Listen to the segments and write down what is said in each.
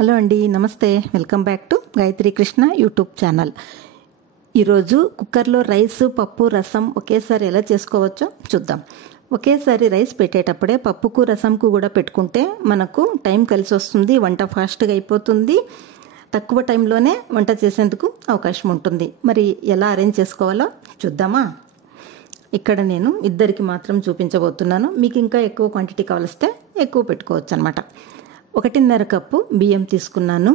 Hello అండి, నమస్తే. Welcome back to Gayatri Krishna YouTube channel. ఈరోజు కుక్కర్లో రైస్, పప్పు, రసం ఒకేసారి ఎలా చేసుకోవచ్చో చూద్దాం. ఒకేసారి రైస్ పెట్టేటప్పుడే పప్పుకు రసంకు కూడా పెట్టుకుంటే మనకు టైం కలిసి వస్తుంది, వంట ఫాస్ట్గా అయిపోతుంది, తక్కువ టైంలోనే వంట చేసేందుకు అవకాశం ఉంటుంది. మరి ఎలా అరేంజ్ చేసుకోవాలో చూద్దామా? ఇక్కడ నేను ఇద్దరికి మాత్రం చూపించబోతున్నాను. మీకు ఇంకా ఎక్కువ క్వాంటిటీ కావలిస్తే ఎక్కువ పెట్టుకోవచ్చు అనమాట. 1.5 కప్పు బియ్యం తీసుకున్నాను.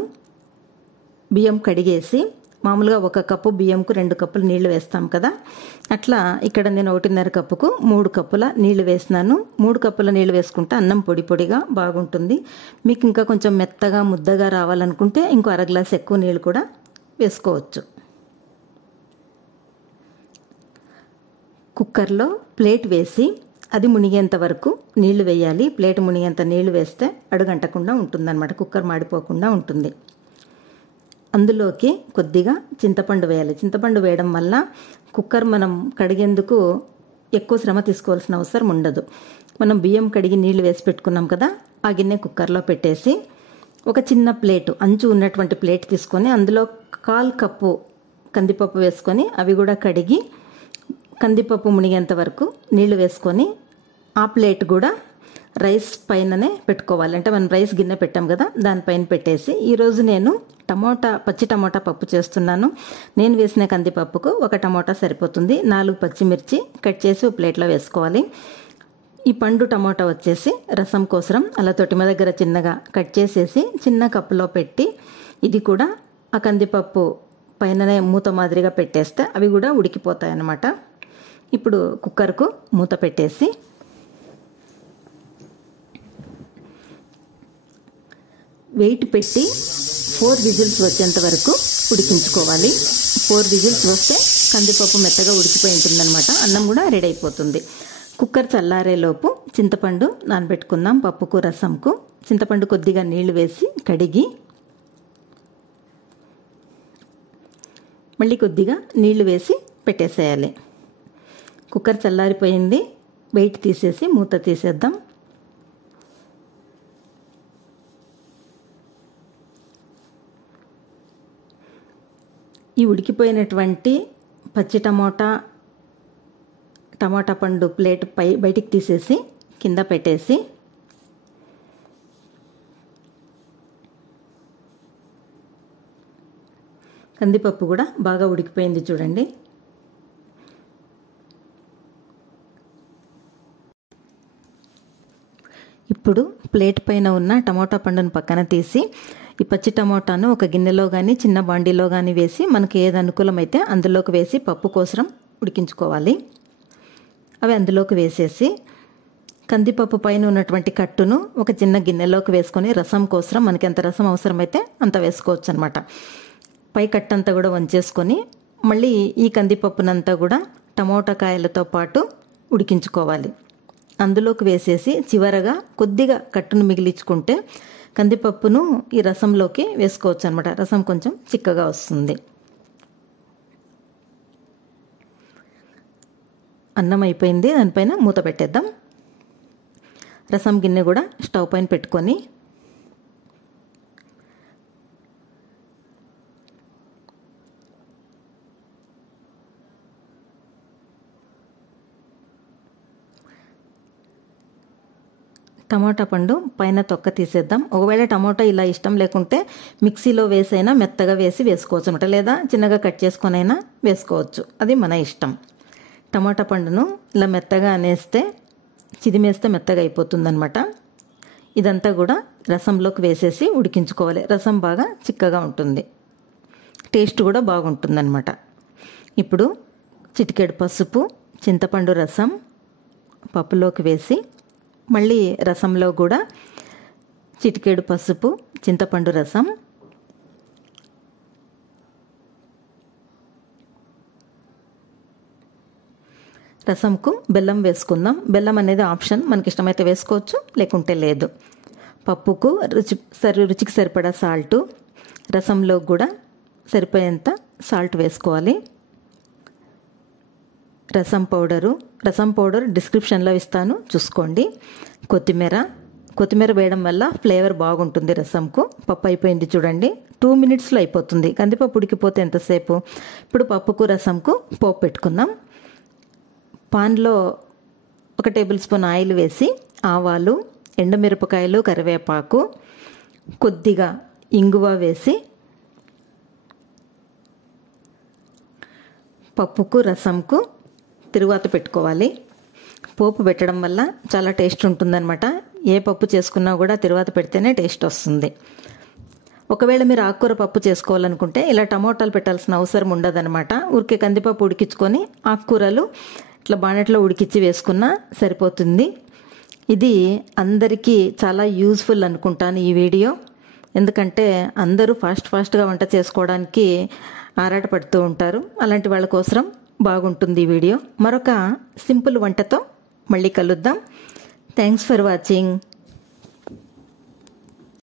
బియ్యం కడిగేసి మామూలుగా 1 కప్పు బియ్యంకు 2 కప్పులు నీళ్లు వేస్తాం కదా, అట్లా ఇక్కడ నేను 1.5 కప్పుకు 3 కప్పుల నీళ్లు వేసినాను. 3 కప్పుల నీళ్లు వేసుకుంటే అన్నం పొడి పొడిగా బాగుంటుంది. మీకు ఇంకా కొంచెం మెత్తగా ముద్దగా రావాలనుకుంటే ఇంకో 1/2 గ్లాస్ ఎక్కువ నీళ్ళు కూడా వేసుకోవచ్చు. కుక్కర్లో ప్లేట్ వేసి అది మునిగేంత వరకు నీళ్లు వేయాలి. ప్లేట్ మునిగేంత నీళ్లు వేస్తే అడుగంటకుండా ఉంటుందన్నమాట, కుక్కర్ మాడిపోకుండా ఉంటుంది. అందులోకి కొద్దిగా చింతపండు వేయాలి. చింతపండు వేయడం వల్ల కుక్కర్ మనం కడిగేందుకు ఎక్కువ శ్రమ తీసుకోవాల్సిన అవసరం ఉండదు. మనం బియ్యం కడిగి నీళ్లు వేసి పెట్టుకున్నాం కదా, ఆ గిన్నె కుక్కర్లో పెట్టేసి ఒక చిన్న ప్లేటు, అంచు ఉన్నటువంటి ప్లేట్ తీసుకొని అందులో 1/4 కప్పు కందిపప్పు వేసుకొని అవి కూడా కడిగి కందిపప్పు మునిగేంత వరకు నీళ్లు వేసుకొని ఆ ప్లేట్ కూడా రైస్ పైననే పెట్టుకోవాలి. అంటే మనం రైస్ గిన్నె పెట్టాం కదా, దానిపైన పెట్టేసి ఈరోజు నేను పచ్చి టమోటా పప్పు చేస్తున్నాను. నేను వేసిన కందిపప్పుకు 1 టమోటా సరిపోతుంది. 4 పచ్చిమిర్చి కట్ చేసి ఒక ప్లేట్లో వేసుకోవాలి. ఈ పండు టమోటా వచ్చేసి రసం కోసం అలా తొట్టిమ దగ్గర చిన్నగా కట్ చేసేసి చిన్న కప్పులో పెట్టి ఇది కూడా ఆ కందిపప్పు పైననే మూత మాదిరిగా పెట్టేస్తే అవి కూడా ఉడికిపోతాయి అన్నమాట. ఇప్పుడు కుక్కర్కు మూత పెట్టేసి వెయిట్ పెట్టి 4 విజిల్స్ వచ్చేంత వరకు ఉడికించుకోవాలి. 4 విజిల్స్ వస్తే కందిపప్పు మెత్తగా ఉడికిపోయి ఉంటుందన్నమాట, అన్నం కూడా రెడీ అయిపోతుంది. కుక్కర్ చల్లారేలోపు చింతపండు నానబెట్టుకుందాం. పప్పుకు రసంకు చింతపండు కొద్దిగా నీళ్లు వేసి కడిగి మళ్ళీ కొద్దిగా నీళ్లు వేసి పెట్టేసేయాలి. కుక్కర్ చల్లారిపోయింది. వెయిట్ తీసేసి మూత తీసేద్దాం. ఈ ఉడికిపోయినటువంటి పచ్చి టమాటా పండు ప్లేట్ బయటికి తీసేసి కింద పెట్టేసి కందిపప్పు కూడా బాగా ఉడికిపోయింది చూడండి. ఇప్పుడు ప్లేట్ పైన ఉన్న టమోటా పండును పక్కన తీసి ఈ పచ్చి టమోటాను ఒక గిన్నెలో కానీ చిన్న బాండీలో కానీ వేసి మనకు ఏది అనుకూలమైతే అందులోకి వేసి పప్పు కోసం ఉడికించుకోవాలి. అవి అందులోకి వేసేసి కందిపప్పు పైన ఉన్నటువంటి కట్టును ఒక చిన్న గిన్నెలోకి వేసుకొని రసం కోసం మనకి ఎంత రసం అవసరమైతే అంత వేసుకోవచ్చు అనమాట. పై కట్టంతా కూడా వంచేసుకొని మళ్ళీ ఈ కందిపప్పునంతా కూడా టమోటా కాయలతో పాటు ఉడికించుకోవాలి. అందులోకి వేసేసి చివరగా కొద్దిగా కట్టును మిగిలించుకుంటే కందిపప్పును ఈ రసంలోకి వేసుకోవచ్చు అనమాట. రసం కొంచెం చిక్కగా వస్తుంది. అన్నం అయిపోయింది, దానిపైన మూత పెట్టేద్దాం. రసం గిన్నె కూడా స్టవ్ పైన పెట్టుకొని టమాటా పండు పైన తొక్క తీసేద్దాం. ఒకవేళ టమాటా ఇలా ఇష్టం లేకుంటే మిక్సీలో వేసైనా మెత్తగా వేసుకోవచ్చు అనమాట, లేదా చిన్నగా కట్ చేసుకొనైనా వేసుకోవచ్చు, అది మన ఇష్టం. టమాటా పండును ఇలా మెత్తగా అనేస్తే చిదిమేస్తే మెత్తగా అయిపోతుందన్నమాట. ఇదంతా కూడా రసంలోకి వేసేసి ఉడికించుకోవాలి. రసం బాగా చిక్కగా ఉంటుంది, టేస్ట్ కూడా బాగుంటుందన్నమాట. ఇప్పుడు చిటికెడు పసుపు, చింతపండు రసం పప్పులోకి వేసి మళ్ళీ రసంలో కూడా చిటికెడు పసుపు, చింతపండు రసం, రసంకు బెల్లం వేసుకుందాం. బెల్లం అనేది ఆప్షన్, మనకి ఇష్టమైతే వేసుకోవచ్చు, లేకుంటే లేదు. పప్పుకు రుచికి సరిపడా సాల్టు, రసంలో కూడా సరిపోయేంత సాల్ట్ వేసుకోవాలి. రసం పౌడర్ డిస్క్రిప్షన్లో ఇస్తాను, చూసుకోండి. కొత్తిమీర కొత్తిమీర వేయడం వల్ల ఫ్లేవర్ బాగుంటుంది రసంకు. పప్పు అయిపోయింది చూడండి, 2 మినిట్స్లో అయిపోతుంది. కందిపప్పు ఉడికిపోతే ఎంతసేపు. ఇప్పుడు పప్పుకు రసంకు పోపు పెట్టుకుందాం. పాన్లో 1 టేబుల్ స్పూన్ ఆయిల్ వేసి ఆవాలు, ఎండుమిరపకాయలు, కరివేపాకు, కొద్దిగా ఇంగువ వేసి పప్పుకు రసంకు తిరువాత పెట్టుకోవాలి. పోపు పెట్టడం వల్ల చాలా టేస్ట్ ఉంటుందన్నమాట. ఏ పప్పు చేసుకున్నా కూడా తిరువాత పెడితేనే టేస్ట్ వస్తుంది. ఒకవేళ మీరు ఆకుకూర పప్పు చేసుకోవాలనుకుంటే ఇలా టమోటాలు పెట్టాల్సిన అవసరం ఉండదన్నమాట. ఊరికే కందిపప్పు ఉడికించుకొని ఆకుకూరలు ఇట్లా బాణట్లో ఉడికించి వేసుకున్నా సరిపోతుంది. ఇది అందరికీ చాలా యూజ్ఫుల్ అనుకుంటాను ఈ వీడియో. ఎందుకంటే అందరూ ఫాస్ట్గా వంట చేసుకోవడానికి ఆరాటపడుతూ ఉంటారు. అలాంటి వాళ్ళ కోసం బాగుంటుంది ఈ వీడియో. మరొక సింపుల్ వంటతో మళ్ళీ కలుద్దాం. Thanks for watching.